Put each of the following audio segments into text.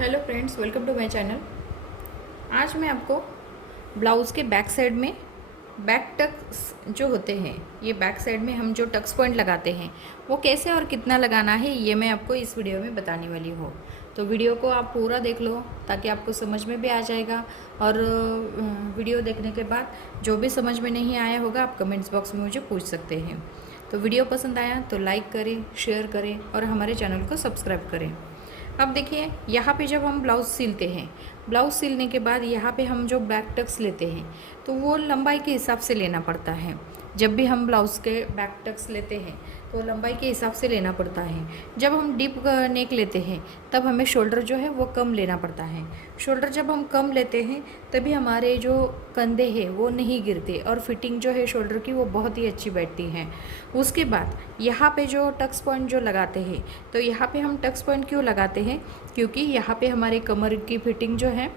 Hello friends, welcome to my channel. आज मैं आपको ब्लाउज़ के बैक साइड में बैक टक्स जो होते हैं, ये बैक साइड में हम जो टक्स पॉइंट लगाते हैं वो कैसे और कितना लगाना है, ये मैं आपको इस वीडियो में बताने वाली हूँ। तो वीडियो को आप पूरा देख लो ताकि आपको समझ में भी आ जाएगा। और वीडियो देखने के बाद जो भी समझ में नहीं आया होगा आप कमेंट्स बॉक्स में मुझे पूछ सकते हैं। तो वीडियो पसंद आया तो लाइक करें, शेयर करें और हमारे चैनल को सब्सक्राइब करें। अब देखिए, यहाँ पे जब हम ब्लाउज़ सिलते हैं, ब्लाउज़ सिलने के बाद यहाँ पे हम जो बैक टक्स लेते हैं तो वो लंबाई के हिसाब से लेना पड़ता है। जब भी हम ब्लाउज़ के बैक टक्स लेते हैं तो लंबाई के हिसाब से लेना पड़ता है। जब हम डीप नेक लेते हैं तब हमें शोल्डर जो है वो कम लेना पड़ता है। शोल्डर जब हम कम लेते हैं तभी हमारे जो कंधे हैं वो नहीं गिरते और फिटिंग जो है शोल्डर की वो बहुत ही अच्छी बैठती है। उसके बाद यहाँ पे जो टक्स पॉइंट जो लगाते हैं, तो यहाँ पे हम टक्स पॉइंट क्यों लगाते हैं, क्योंकि यहाँ पे हमारे कमर की फिटिंग जो है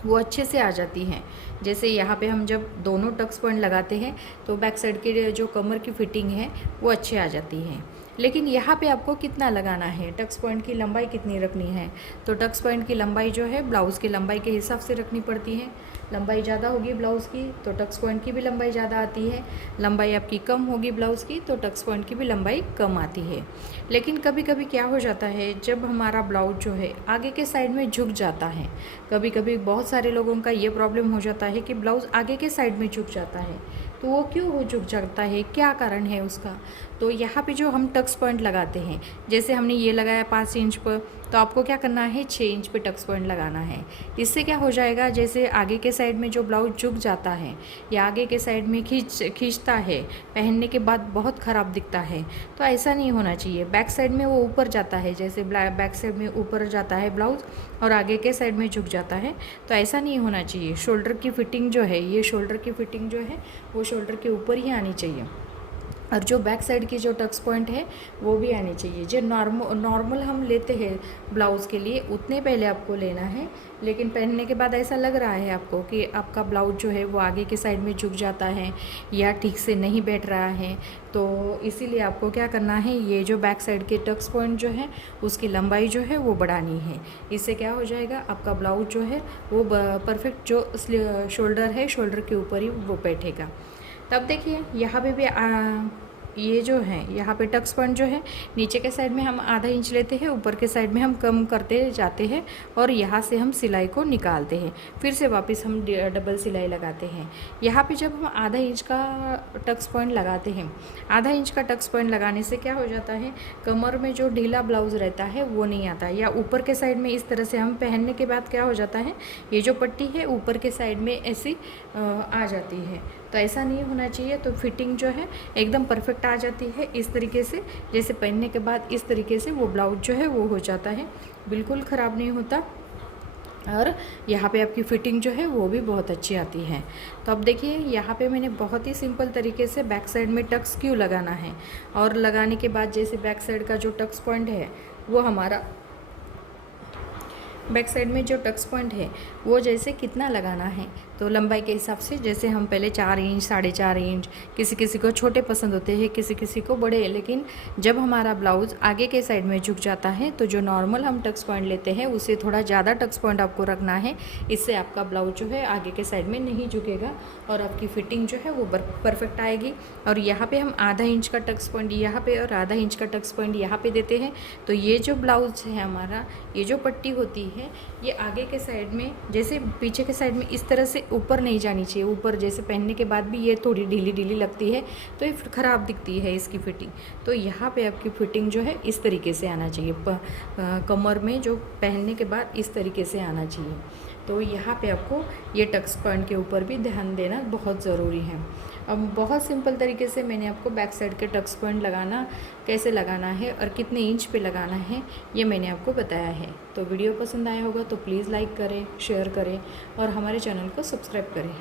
वो अच्छे से आ जाती हैं। जैसे यहाँ पे हम जब दोनों टक्स पॉइंट लगाते हैं तो बैक साइड की जो कमर की फिटिंग है वो अच्छे आ जाती है। लेकिन यहाँ पे आपको कितना लगाना है, टक्स पॉइंट की लंबाई कितनी रखनी है, तो टक्स पॉइंट की लंबाई जो है ब्लाउज़ की लंबाई के हिसाब से रखनी पड़ती है। लंबाई ज़्यादा होगी ब्लाउज़ की तो टक्स पॉइंट की भी लंबाई ज़्यादा आती है। लंबाई आपकी कम होगी ब्लाउज़ की तो टक्स पॉइंट की भी लंबाई कम आती है। लेकिन कभी कभी क्या हो जाता है, जब हमारा ब्लाउज जो है आगे के साइड में झुक जाता है, कभी कभी बहुत सारे लोगों का ये प्रॉब्लम हो जाता है कि ब्लाउज़ आगे के साइड में झुक जाता है। तो वो क्यों हो झुक जाता है, क्या कारण है उसका, तो यहाँ पे जो हम टक्स पॉइंट लगाते हैं, जैसे हमने ये लगाया 5 इंच पर, तो आपको क्या करना है 6 इंच पे टक्स पॉइंट लगाना है। इससे क्या हो जाएगा, जैसे आगे के साइड में जो ब्लाउज झुक जाता है या आगे के साइड में खींचता है, पहनने के बाद बहुत ख़राब दिखता है, तो ऐसा नहीं होना चाहिए। बैक साइड में वो ऊपर जाता है, जैसे बैक साइड में ऊपर जाता है ब्लाउज़ और आगे के साइड में झुक जाता है, तो ऐसा नहीं होना चाहिए। शोल्डर की फिटिंग जो है, ये शोल्डर की फिटिंग जो है वो शोल्डर के ऊपर ही आनी चाहिए और जो बैक साइड की जो टक्स पॉइंट है वो भी आनी चाहिए। जो नॉर्मल हम लेते हैं ब्लाउज़ के लिए उतने पहले आपको लेना है, लेकिन पहनने के बाद ऐसा लग रहा है आपको कि आपका ब्लाउज जो है वो आगे के साइड में झुक जाता है या ठीक से नहीं बैठ रहा है, तो इसीलिए आपको क्या करना है, ये जो बैक साइड के टक्स पॉइंट जो है उसकी लंबाई जो है वो बढ़ानी है। इससे क्या हो जाएगा, आपका ब्लाउज जो है वो परफेक्ट जो शोल्डर है शोल्डर के ऊपर ही वो बैठेगा। तब देखिए यहाँ पे भी ये जो है यहाँ पे टक्स पॉइंट जो है नीचे के साइड में हम आधा इंच लेते हैं, ऊपर के साइड में हम कम करते जाते हैं और यहाँ से हम सिलाई को निकालते हैं, फिर से वापस हम डबल सिलाई लगाते हैं। यहाँ पे जब हम आधा इंच का टक्स पॉइंट लगाते हैं, आधा इंच का टक्स पॉइंट लगाने से क्या हो जाता है, कमर में जो ढीला ब्लाउज रहता है वो नहीं आता, या ऊपर के साइड में इस तरह से हम पहनने के बाद क्या हो जाता है, ये जो पट्टी है ऊपर के साइड में ऐसी आ जाती है, तो ऐसा नहीं होना चाहिए। तो फिटिंग जो है एकदम परफेक्ट आ जाती है इस तरीके से, जैसे पहनने के बाद इस तरीके से वो ब्लाउज जो है वो हो जाता है, बिल्कुल ख़राब नहीं होता और यहाँ पे आपकी फ़िटिंग जो है वो भी बहुत अच्छी आती है। तो अब देखिए यहाँ पे मैंने बहुत ही सिंपल तरीके से बैक साइड में टक्स क्यों लगाना है, और लगाने के बाद जैसे बैक साइड का जो टक्स पॉइंट है वो हमारा बैक साइड में जो टक्स पॉइंट है वो जैसे कितना लगाना है, तो लंबाई के हिसाब से, जैसे हम पहले 4 इंच 4.5 इंच, किसी किसी को छोटे पसंद होते हैं, किसी किसी को बड़े, लेकिन जब हमारा ब्लाउज़ आगे के साइड में झुक जाता है तो जो नॉर्मल हम टक्स पॉइंट लेते हैं उससे थोड़ा ज़्यादा टक्स पॉइंट आपको रखना है। इससे आपका ब्लाउज जो है आगे के साइड में नहीं झुकेगा और आपकी फ़िटिंग जो है वो परफेक्ट आएगी। और यहाँ पर हम आधा इंच का टक्स पॉइंट यहाँ पर और आधा इंच का टक्स पॉइंट यहाँ पर देते हैं, तो ये जो ब्लाउज है हमारा, ये जो पट्टी होती है ये आगे के साइड में, जैसे पीछे के साइड में इस तरह से ऊपर नहीं जानी चाहिए। ऊपर जैसे पहनने के बाद भी ये थोड़ी ढीली ढीली लगती है तो ये ख़राब दिखती है इसकी फ़िटिंग। तो यहाँ पे आपकी फ़िटिंग जो है इस तरीके से आना चाहिए, कमर में जो पहनने के बाद इस तरीके से आना चाहिए। तो यहाँ पे आपको ये टक्स पॉइंट के ऊपर भी ध्यान देना बहुत ज़रूरी है। अब बहुत सिंपल तरीके से मैंने आपको बैक साइड के टक्स पॉइंट लगाना कैसे लगाना है और कितने इंच पे लगाना है ये मैंने आपको बताया है। तो वीडियो पसंद आया होगा तो प्लीज़ लाइक करें, शेयर करें और हमारे चैनल को सब्सक्राइब करें।